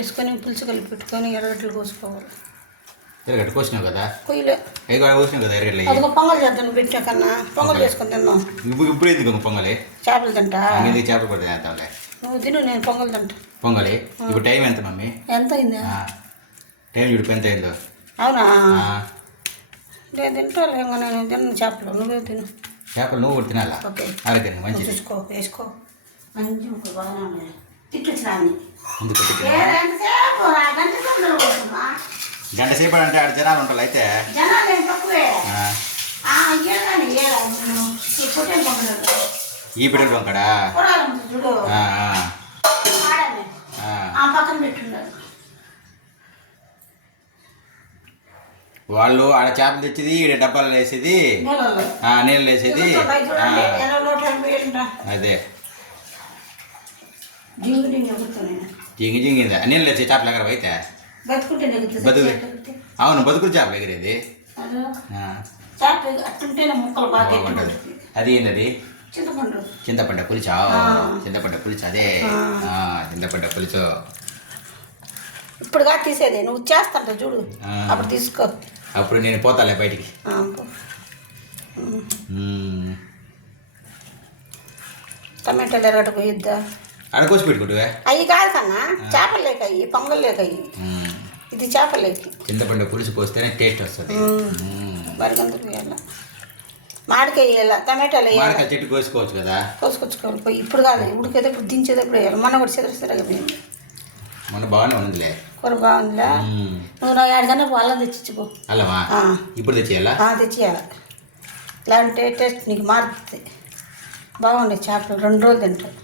పెట్టేసుకొని పులుసు కలిపి పెట్టుకొని ఎర్రగడ్డలు కోసుకోవాలి. ఎర్రగడ్డ కోసినావు కదా? కొయ్యలే. కోసినావు కదా ఎర్రగడ్డలు. అదిగో పొంగల్ చేద్దాను పెట్టా కన్నా పొంగల్ చేసుకొని తిన్నాం. ఇప్పుడు ఎందుకు పొంగలి? చేపలు తింటా. చేపలు కూడా చేస్తావులే. నువ్వు తిను, నేను పొంగల్ తింటా. పొంగలి ఇప్పుడు టైం ఎంత మమ్మీ? ఎంత అయిందా? టైం ఇప్పుడు ఎంత అయిందో? అవునా? నేను తింటాలే, ఇంకా నేను తిన్న చేపలు నువ్వే తిను. చేపలు నువ్వు కూడా తినాలా? ఓకే ఆరోగ్యం మంచి చూసుకో, వేసుకో. మంచి బాగానే ఉన్నాయి. తిట్టించినాన్ని ఎందుకు గంట సేపు అంటే ఆడ జనాలు ఉంటారు. అయితే జనాలు ఏం తక్కువే. ఈ పిల్లలు పంకడా చూడు పక్కన పెట్టున్నారు. వాళ్ళు ఆడ చేపలు తెచ్చేది, ఈడ డబ్బాలు వేసేది, నీళ్ళు వేసేది. అదే జింగి జింగిందా నీళ్ళు వేసే చేపలు ఎగర అయితే బతుకు. అవును, బతుకులు చేపలు ఎగిరేది. అది ఏంటది? చింతపండు పులుచా? చింతపండు పులుసు. అదే చింతపండు పులుసు. ఇప్పుడుగా తీసేది నువ్వు చేస్తాంట చూడు, అప్పుడు తీసుకో. అప్పుడు నేను పోతాలే బయటికి. టమాటాలు ఎర్రగడ్డ పోయిద్దా? అడకోసి పెట్టుకుంటువే. అవి కాదు కన్నా, చేపలు లేక అయ్యి, పొంగల్ లేక అయ్యి. ఇది చేపలు లేక చింతపండు పులుసు పోస్తేనే టేస్ట్ వస్తుంది. బరిగందుకు వేయాల, మామిడికాయ వేయాల, టమాటాలు వేయాలి. మామిడికాయ చెట్టు కోసుకోవచ్చు కదా? కోసుకొచ్చుకోవాలి పోయి. ఇప్పుడు కాదు, ఉడికేటప్పుడు దించేటప్పుడు వేయాలి. మొన్న కూడా చెదరపోయింది. మొన్న బాగానే ఉందిలే, కూర బాగుందిలా. నువ్వు నా ఏడుకన్నా అల్లం తెచ్చిపో. అల్లమా ఇప్పుడు తెచ్చేయాలా? తెచ్చేయాలి, లేదంటే టేస్ట్ నీకు మారుతుంది. బాగుండే చేపలు 2 రోజులు తింటావు.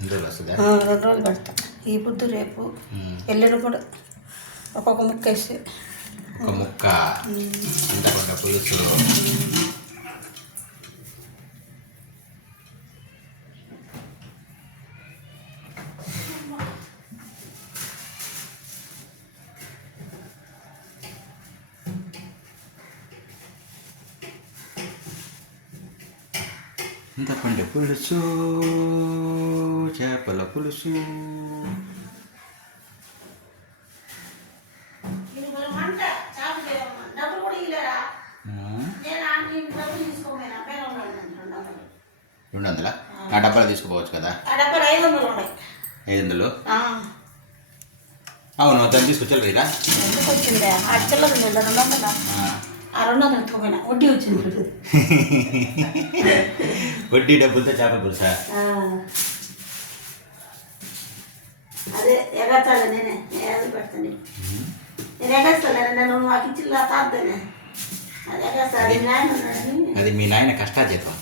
2 రోజులు వస్తుందా? 2 రోజులు పెడతా. ఈ పొద్దు రేపు ఎల్లుండి కూడా ఒక్కొక్క ముక్క వేసి. ఒక ముక్క చింతపండు పులుసు. చింతపండు పులుసు, చేపల పులుసు. $200 నా డబ్బాలు తీసుకుపోవచ్చు కదా? 500. అవును, దాన్ని తీసుకొచ్చారు రీరా. ఎందుకు వచ్చిందా? చిల్లర 200. 200 ఎత్తుకోపోయినా వడ్డీ వచ్చింది. వడ్డీ డబ్బులతో చేపల పులుసా? అదే ఎగతాలి. నేనే పెడతాను, నేను ఎగస్తాను. నువ్వు మాకు ఇచ్చిన తాతనే అది ఎగస్తాను. అది మీ నాయన కష్టాజీతం.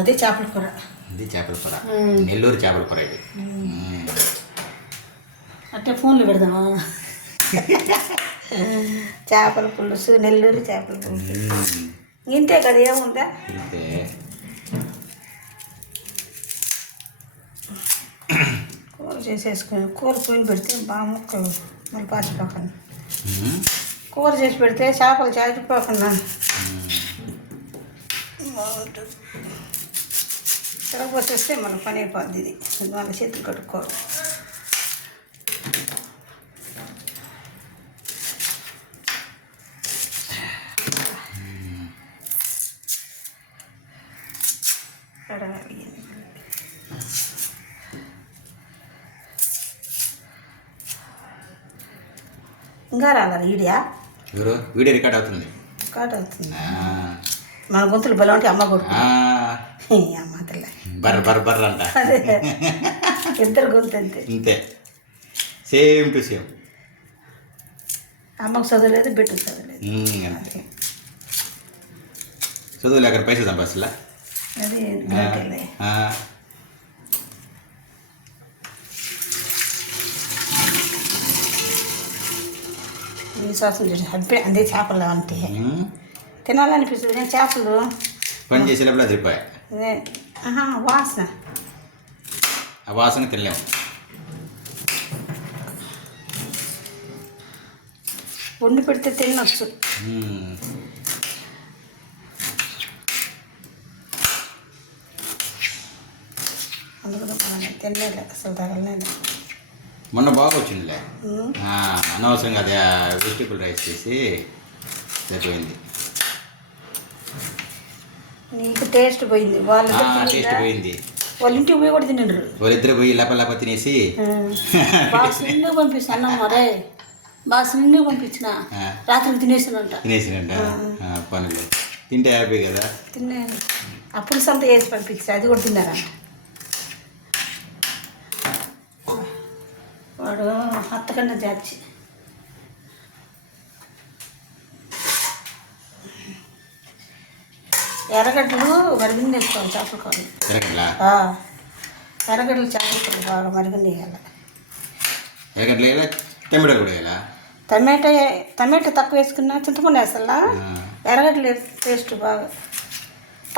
అదే చేపల కూర. అది చేపల కూర, నెల్లూరు చేపల కూర. ఇది అంటే ఫోన్లో పెడదామా? చేపల పులుసు, నెల్లూరు చేపల పులుసు. ఇంతే కదా, ఏముందా? కూర చేసేసుకుని కూర పొయ్యి పెడితే బాగా ముక్కలు మళ్ళీ పాచిపోకుండా. కూర చేసి పెడితే చేపలు చాచిపోకుండా బాగుంటుంది. తిరగపోసేస్తే మన పని అయిపోద్ది. ఇది మళ్ళీ చేతులు కట్టుకోవాలి. ఇంకా రాలేదు వీడియో. వీడియో రికార్డ్ అవుతుంది. మన గొంతులు బలం అంటే అమ్మ కొడుకు. అమ్మ తల్ల బర్ర బర్ర బర్ర అంట. అదే ఇద్దరు గొంతు అంతే. అంతే, సేమ్ టు సేమ్. అమ్మకు చదవలేదు, బిడ్డకు చదవలేదు. చదువు లేక పైసలు సంపాదించలా. అదే విశ్వాసం చేసి హబ్బే అందే. చేపలు అంటే తినాలనిపిస్తుంది. నేను చేపలు పని చేసేటప్పుడు అది రిపోయా. అదే వాసన, ఆ వాసన తినలేము. వండి పెడితే తినొచ్చు. అందుకని మనం తినలే అసలు తగలలేదు. మొన్న బాగా వచ్చిందిలే. అనవసరంగా అదే వెజిటబుల్ రైస్ చేసి సరిపోయింది. నీకు టేస్ట్ పోయింది, టేస్ట్ పోయింది. వాళ్ళ ఇంటికి పోయి కూడా తినండ్రు. వాళ్ళిద్దరు పోయి లేప తినేసి బాక్స్ నిండుగా పంపిస్తాను అన్నం మరే. బాక్స్ నిండుగా పంపించిన రాత్రికి తినేసినంట. పనులు తింటే హ్యాపీ కదా. తిన్నాను. అప్పుడు సొంత వేసి పంపించా, అది కూడా తిన్నారంట. వాడు అత్తకన్నా జాచి ఎర్రగడ్డలు మరిగింది వేసుకోవాలి. చేపల కూర ఎర్రగడ్డలు చేపల కూర బాగా మరిగింది వేయాలి. ఎర్రగడ్డలు టమాటో కూడా వేయాలా? టమాటా తక్కువ వేసుకున్నా చింతపండు వేస్తా. ఎర్రగడ్డలు టేస్ట్ బాగా.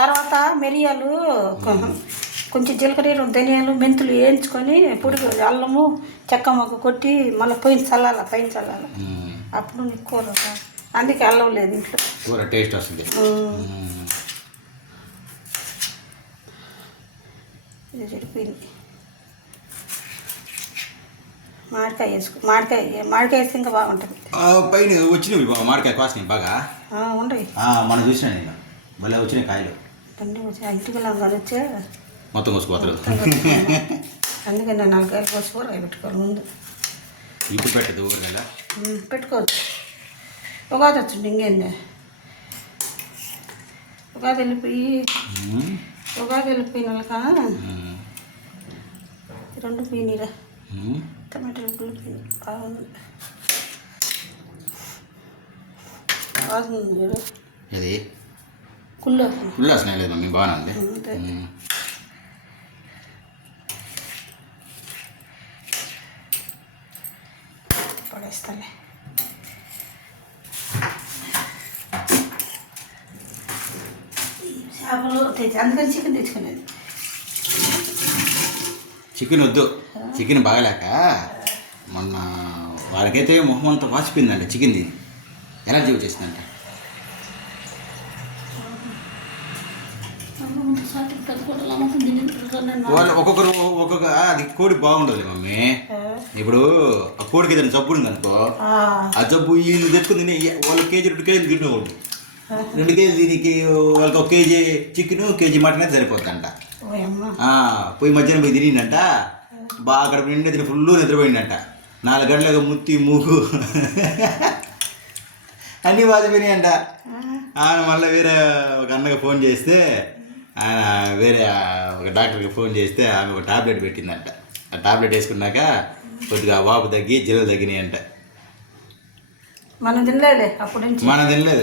తర్వాత మిరియాలు కొంచెం జీలకర్ర, ధనియాలు, మెంతులు వేయించుకొని పొడి అల్లము చెక్క మొక్క కొట్టి మళ్ళీ పైన చల్లాలి. అప్పుడు నీకు కూర అందుకే అల్లం లేదు ఇంట్లో. కూర టేస్ట్ వస్తుంది. ఇది చెడిపోయింది. మామిడికాయ వేస్తే ఇంకా బాగుంటుంది. పైన వచ్చినవి మామిడికాయ కోసినాయి బాగా ఉండవు. మనం చూసినా నేను మళ్ళీ వచ్చినాయి కాయలు. ఇంటికి వెళ్ళాం వచ్చే మొత్తం కోసుకోవాలి. అందుకని నేను 4 కాయలు కోసి ఊరగాయ పెట్టుకోవాలి ముందు. ఇప్పుడు పెట్టదు ఊరగాయ పెట్టుకోవచ్చు. ఉగాది వచ్చింది ఇంకేంది. ఉగాది వెళ్ళిపోయినాక 2 పోయినరా టమాటాలు పులిపోయి బాగుంది. బాగుంది చూడు. అది కుళ్ళు వస్తున్నాయి లేదు మమ్మీ, బాగానే ఉంది. పడేస్తాలే. చేపలు అందుకని చికెన్ తెచ్చుకునేది. చికెన్ వద్దు, చికెన్ బాగలేక మొన్న వాళ్ళకైతే మొహం అంతా వాచిపోయిందంట. చికెన్ తిని ఎలర్జీ వచ్చేసిందంట. వాళ్ళు ఒక్కొక్క అది కోడి బాగుండదు మమ్మీ. ఇప్పుడు ఆ కోడికి ఏదైనా జబ్బు ఉంది అనుకో, ఆ జబ్బు వీళ్ళు తెచ్చుకుని తిని వాళ్ళకి కేజీ 2 కేజీలు తినేవాళ్ళు. 2 కేజీలు దీనికి వాళ్ళకి 1 కేజీ చికెన్, కేజీ మటన్ అయితే సరిపోతుందంట. పోయి మధ్యాహ్నం పోయి తినిందంట. బాగా అక్కడ నిండా తిని ఫుల్ నిద్రపోయిందంట. 4 గంటలకు ముత్తి మూగు అన్నీ బాధపోయినాయంట. ఆయన మళ్ళీ వేరే ఒక అన్నకి ఫోన్ చేస్తే, ఆయన వేరే ఒక డాక్టర్కి ఫోన్ చేస్తే ఆమె ఒక టాబ్లెట్ పెట్టిందంట. ఆ టాబ్లెట్ వేసుకున్నాక కొద్దిగా వాపు తగ్గి జిల్లు తగ్గినాయంట. మనం తినలేదు అప్పుడు నుంచి. మనం తినలేదు.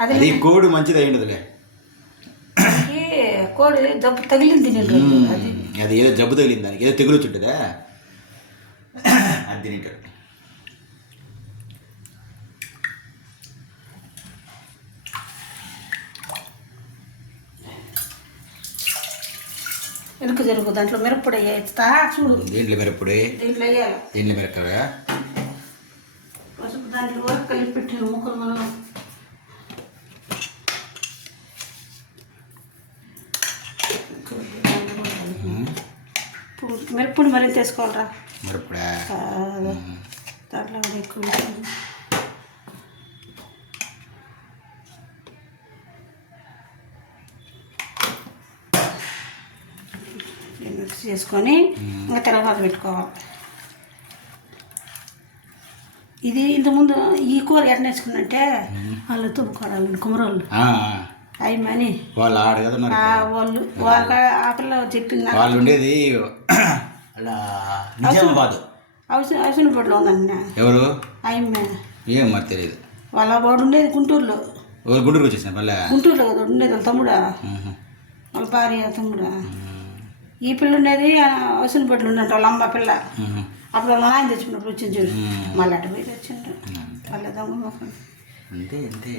అది కోడి మంచిది అయి ఉండదులే. కోడి జబ్బు తగిలింది. అది ఏదో జబ్బు తగిలింది, దానికి ఏదో తెగులు వచ్చుంటుందా అది తినేటాడు. వెనుక జరుగు దాంట్లో మిరప్పొడి వేస్తా చూడు. దీంట్లో మిరప్పొడి, దీంట్లో వేయాలి. దీంట్లో మిరక్కగా పసుపు దాంట్లో వరకు కలిపి పెట్టిన ముక్కలు మనం మిరప్పొడి మరీ తీసుకోవాలరా. మిరప్పొడా దాంట్లో ఎక్కువ మిక్స్ చేసుకొని ఇంకా తర్వాత పెట్టుకోవాలి. ఇది ఇంతకుముందు ఈ కూర ఎట్లా నేర్చుకున్నంటే వాళ్ళు తుమ్ముకోవడాలి కుమరోళ్ళు అవి మని వాళ్ళు ఆడ కదా మరి. వాళ్ళ ఆ పిల్ల చెప్పింది. వాళ్ళు ఉండేది నిజామాబాద్ అవసరపట్లో ఉందండి. ఎవరు అయ్యమ్మ ఏం మరి తెలియదు. వాళ్ళ వాడు ఉండేది గుంటూరులో. గుంటూరుకి వచ్చేసిన మళ్ళీ గుంటూరులో కదా ఉండేది వాళ్ళ తమ్ముడా, వాళ్ళ భార్య తమ్ముడా. ఈ పిల్ల ఉండేది అవసరపట్లు ఉండంట వాళ్ళ అమ్మ పిల్ల. అప్పుడు వాళ్ళ నాయన తెచ్చుకున్నప్పుడు వచ్చింది చూడు, మళ్ళీ అటు పోయి తెచ్చిండ్రు వాళ్ళ దమ్మ మొక్కలు. అంతే అంతే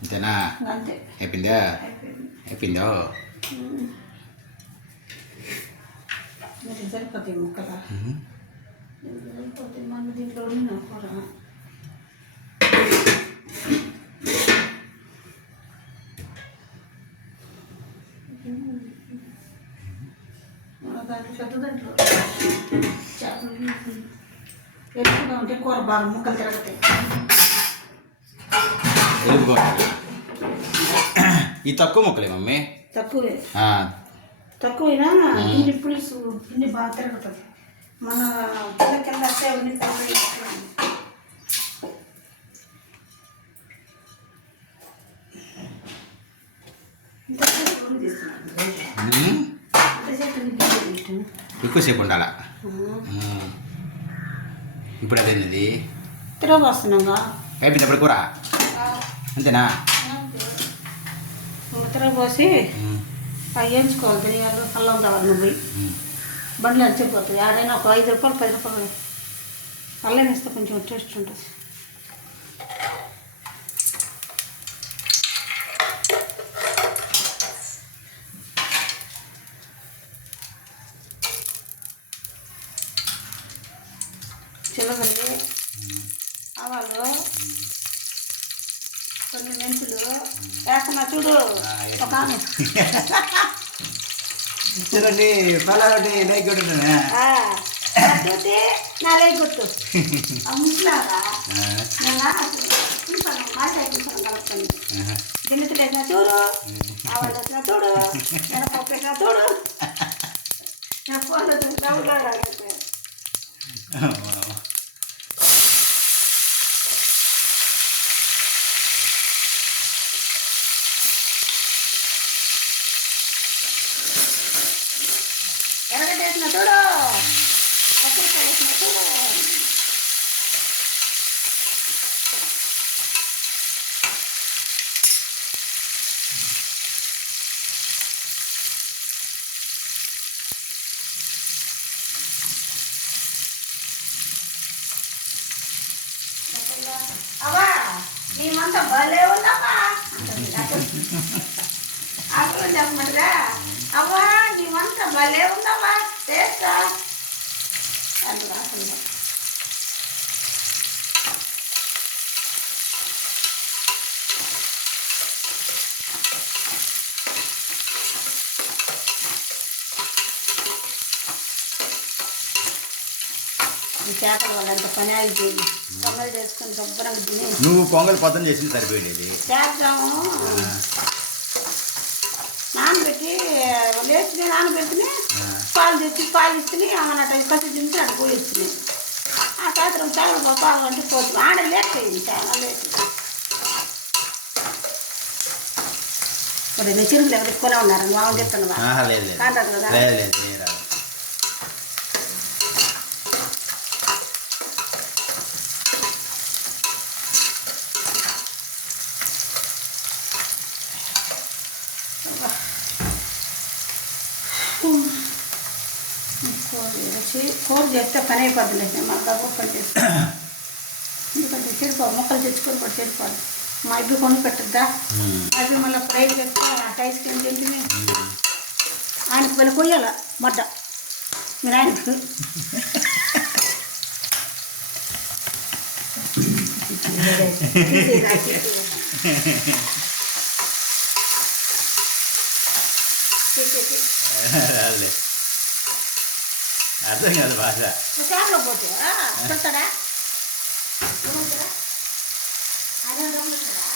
అంతేనా? అంతే అయిపోయిందా? అయిపోయిందో సరిపోతాయి ముక్కలు. సరిపోతాయి మన దీంట్లో కూర. పెద్ద దాంట్లో చేపలు ఎక్కువగా ఉంటే కూర బాగా ముక్కలు తిరగతాయి. ఈ తక్కువ ముక్కలే మమ్మీ. తక్కువే తక్కువైనా పిండి పులుసు పిండి బాగా తిరుగుతుంది. మన కింద కింద సేవని ఎక్కువసేపు ఉండాలా. ఇప్పుడు అదేంది తిరగొస్తున్నాగా అయిపోయింది అప్పుడు కూర అంతేనా? తిరగపోసి అవి వేయించుకోవాలి. ధనియాలు అల్లం కావాలి. పోయి బండ్లు అరిచిపోతాయి. ఆడైనా ఒక 5 రూపాయలు 10 రూపాయలు అల్లం వేస్తే కొంచెం టేస్ట్ ఉంటుంది. చిలకరి ఆవాలు కొన్ని మెంతులు వేస్తున్నా చూడు. ఒక చూడండి పలాంటి లైక్ చూస్తే నా లైక్ గుర్తు ముసలాగా చూసాను మాట్లాడి చూసాను కలుపుతుంది. గిన్నెతులు వేసినా చూడు, ఆవాలు వేసినా చూడు, మినపప్పు వేసినా చూడు. నా ఫోన్లో చూసి ఎరగడ్డ వేసిన చూడు, పచ్చడికాయ వేసిన చూడు. అవా మేమంతా భలే ఉన్నామా అప్పుడు చెప్పమంటారా? అవ్వా నీవంతా భలే ఉందమ్మా చేస్తా అని రాకుండా ఈ చేపల వల్ల ఎంత పని అయిపోయింది. పొంగల్ చేసుకొని శుభ్రంగా తిని నువ్వు పొంగల్ పొద్దున చేసింది సరిపోయేది. చేద్దాము నానబెట్టి లేచి నానబెట్టిని పాలు తెచ్చి పాలు ఇస్తుంది. అన్నట్టు కసి తింటే అటు పోయి ఇస్తున్నాయి. ఆ సాయంత్రం చాలా పాలు అంటే పోతుంది. ఆడ లేట్ అయింది, చాలా లేట్. మరి నేను చిరుగులు ఎవరు ఎక్కువనే ఉన్నారు. మామూలు చెప్తాను కాంటాక్ట్ కదా. కూర చేస్తే పని అయిపోద్దులేదు. మా గొప్ప పని చేస్తే ఎందుకంటే చెడిపోవాలి. మొక్కలు తెచ్చుకొని కూడా చెడిపోవాలి. మా ఇబ్బి కొను పెట్టద్దా అవి మళ్ళీ ఫ్రై చేస్తే ఆ ఐస్ క్రీమ్ తింటుంది. ఆయనకు పని కొయ్యాల మొట్ట మీరు ఆయనకు అర్థం కాదు భాష. చేపలో పోతే పెడతాడా అదే దొంగతాడా?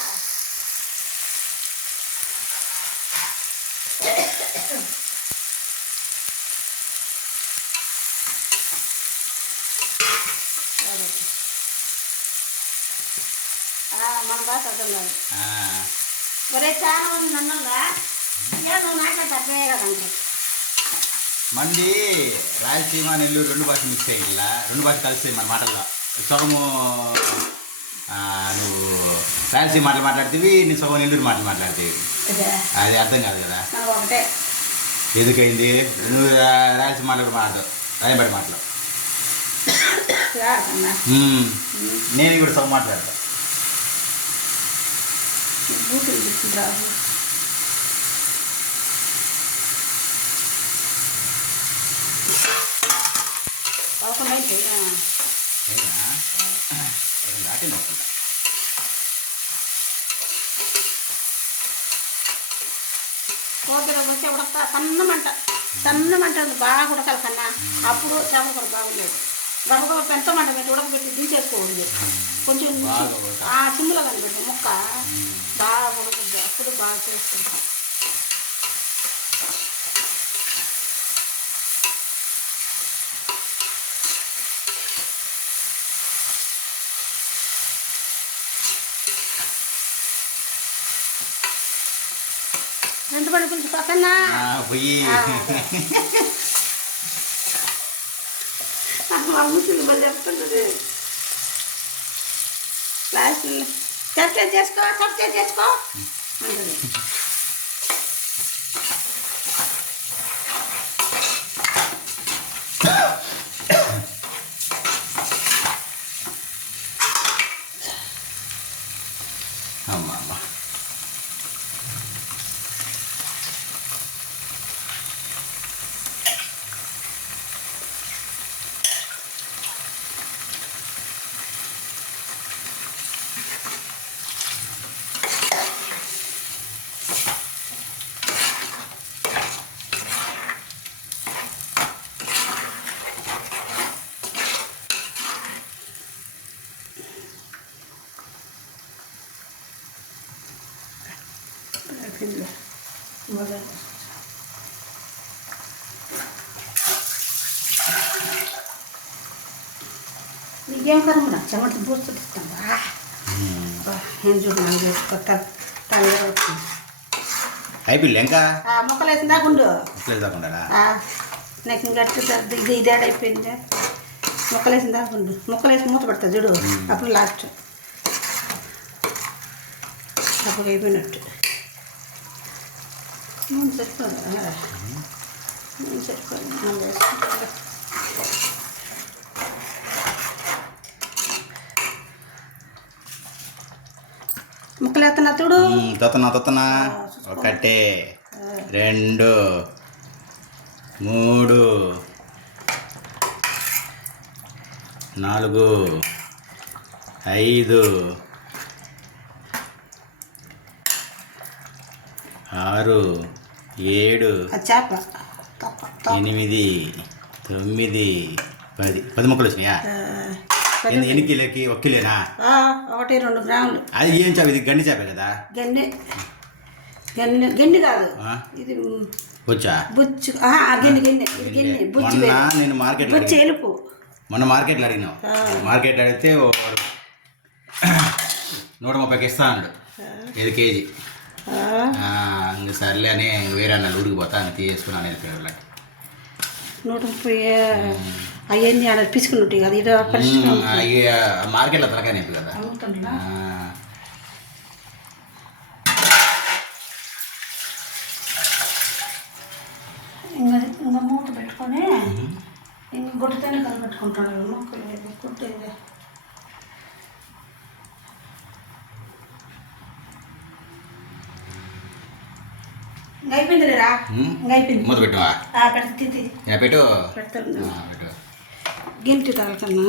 మన భాష అర్థం కాదు. ఒరే చాలా మంది నన్నుగా నువ్వు నాకంటే అర్థమే కదంటారు. మంది రాయలసీమ నెల్లూరు రెండు భాష మిక్స్ అయ్యి ఇలా రెండు భాష కలిసి మన మాటల్లో సగము నువ్వు రాయలసీమ మాటలు మాట్లాడుతీవి, నీ సగం నెల్లూరు మాటలు మాట్లాడుతీవి. అది అర్థం కాదు కదా. ఒకటే ఎందుకైంది? నువ్వు రాయలసీమ మాటలు మాట్లాడు, రాయబడి మాటలు. నేను కూడా సగం మాట్లాడతా. కోతిలో వచ్చి ఎవడొస్తా సన్నమంట సన్న మంట ఉంది, బాగా ఉడకాలి కన్నా. అప్పుడు చేపల కూర బాగుండేది. గబగబ పెద్ద మంట పెట్టి ఉడకబెట్టి దించేసుకోవాలి. కొంచెం సిమ్లో కనిపెట్టి ముక్క బాగా ఉడుకుద్ది, అప్పుడు బాగా చేసుకుంటాం. ఎంత పడి కొంచెం పక్కన పోయి మా ముసలి బలి చెప్తుంటుంది. లాస్ట్ సబ్స్క్రైబ్ చేసుకో అంటుంది. అమ్మా అమ్మా నీకేం కరమ్మా చెమట పూస్తుంటా. ఏం చూడు నాకు కొత్త అయిపోయింది ఇంకా మొక్కలు వేసిన దాకుండు కాకుండా నాకు గట్టి ఇది ఇదేడ అయిపోయింది. మొక్కలు వేసిన దాకుండు, మొక్కలు వేసి మూత పడతా చూడు, అప్పుడు లాస్ట్ అప్పుడు అయిపోయినట్టు. సరిపోదు సరిపోదు మనం వేసుకుంటా. ముక్కలు వేస్తున్నా చూడు. తొత్తనా 1 2 3 4 5 6 7 చేప 8 9 10 ముక్కలు వచ్చినాయా? ఎన్ని కిలోకి? 1 కిలోనా? 1-2 గ్రాములు. అది ఏం చేప? ఇది గండి చేపే కదా? గెండి కాదు ఇది, బుచ్చా బుచ్చు. గిన్నె ఇది గిన్నె బుచ్చు. నేను మార్కెట్లో బుచ్చు ఎలుపు. మొన్న మార్కెట్లో అడిగినావు. మార్కెట్లో అడిగితే 130కి ఇస్తా అన్నాడు. 5 కేజీ. ఇంక సర్లే అని వేరే అన్న ఊరికి పోతా అని తీసుకున్నాను. వెళ్ళిపోయాడు 130 అవన్నీ ఆడ పిసుకున్నట్టు కదా. ఇది మార్కెట్లో తలకాయ నేర్పు కదా. ఇంకా మూత పెట్టుకొని ఇంక గుడ్డతోనే కలపెట్టుకుంటాడు. మొక్కలు గుడ్డేది అయిపోయింది లేరా? అయిపోయింది. మూత పెట్టవా? పెట్టు. పెడతాను. గెంటి తాగకన్నా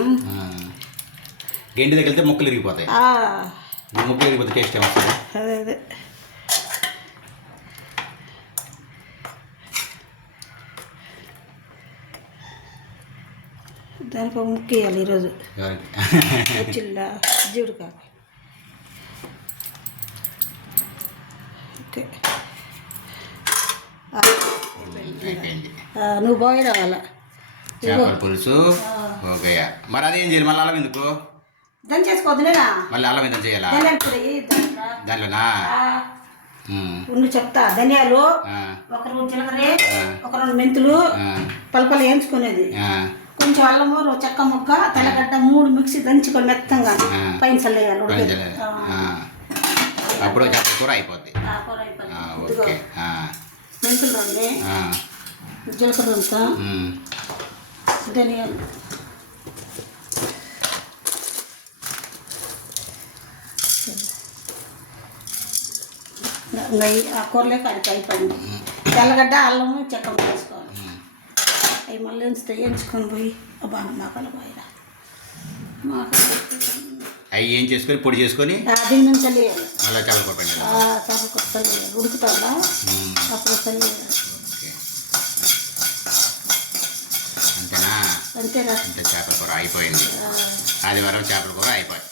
గెంటి దగ్గర వెళ్తే ముక్కలు ఇరిగిపోతాయి. ముక్కలు ఇరిగిపోతే టేస్ట్ ఏమొస్తుంది? అదే దానికి ఒక ముక్క వేయాలి ఈరోజు. చిల్ల జీడికాయ. ఓకే నువ్వు బాగా రావాలా. చేపల పులుసు ఓకే. మరి అదేం చేయాలి? మళ్ళీ అల్లం ఎందుకు? దాన్ని చేసుకోవద్దులేనా? మళ్ళీ అల్లం ఎంత చేయాలా? దాంట్లోనా? ఉండి చెప్తా. ధనియాలు 1 జీలకర్ర, 1 మెంతులు పలపలు వేయించుకునేది, కొంచెం అల్లము, చెక్క ముక్క, తెల్లగడ్డ 3 మిక్సీ దంచుకొని మెత్తంగా పైన చల్లేయాలి. అప్పుడు చేపల కూర అయిపోద్ది. మెంతులు 2, జీలకర్ర అంతా, ధనియాలు, ఆ కూరలేక అది అయిపోయింది. తెల్లగడ్డ, అల్లము, చెక్క ముక్క వేసుకోవాలి. అవి మళ్ళీ వేయించుకొని పోయి బాగా మాకలు పోయిరా. అవి ఏం చేసుకొని పొడి చేసుకొని దీని నుంచి చల్లేయాలి. మళ్ళీ చేపల కూర పెట్టాలి. చేపల కూర చల్లేయాలి. ఉడుకుతుందా అప్పుడు చల్లేయాలి. అంతేనా? అంటే చేపల కూర అయిపోయింది. ఆదివారం చేపల కూర అయిపోయింది.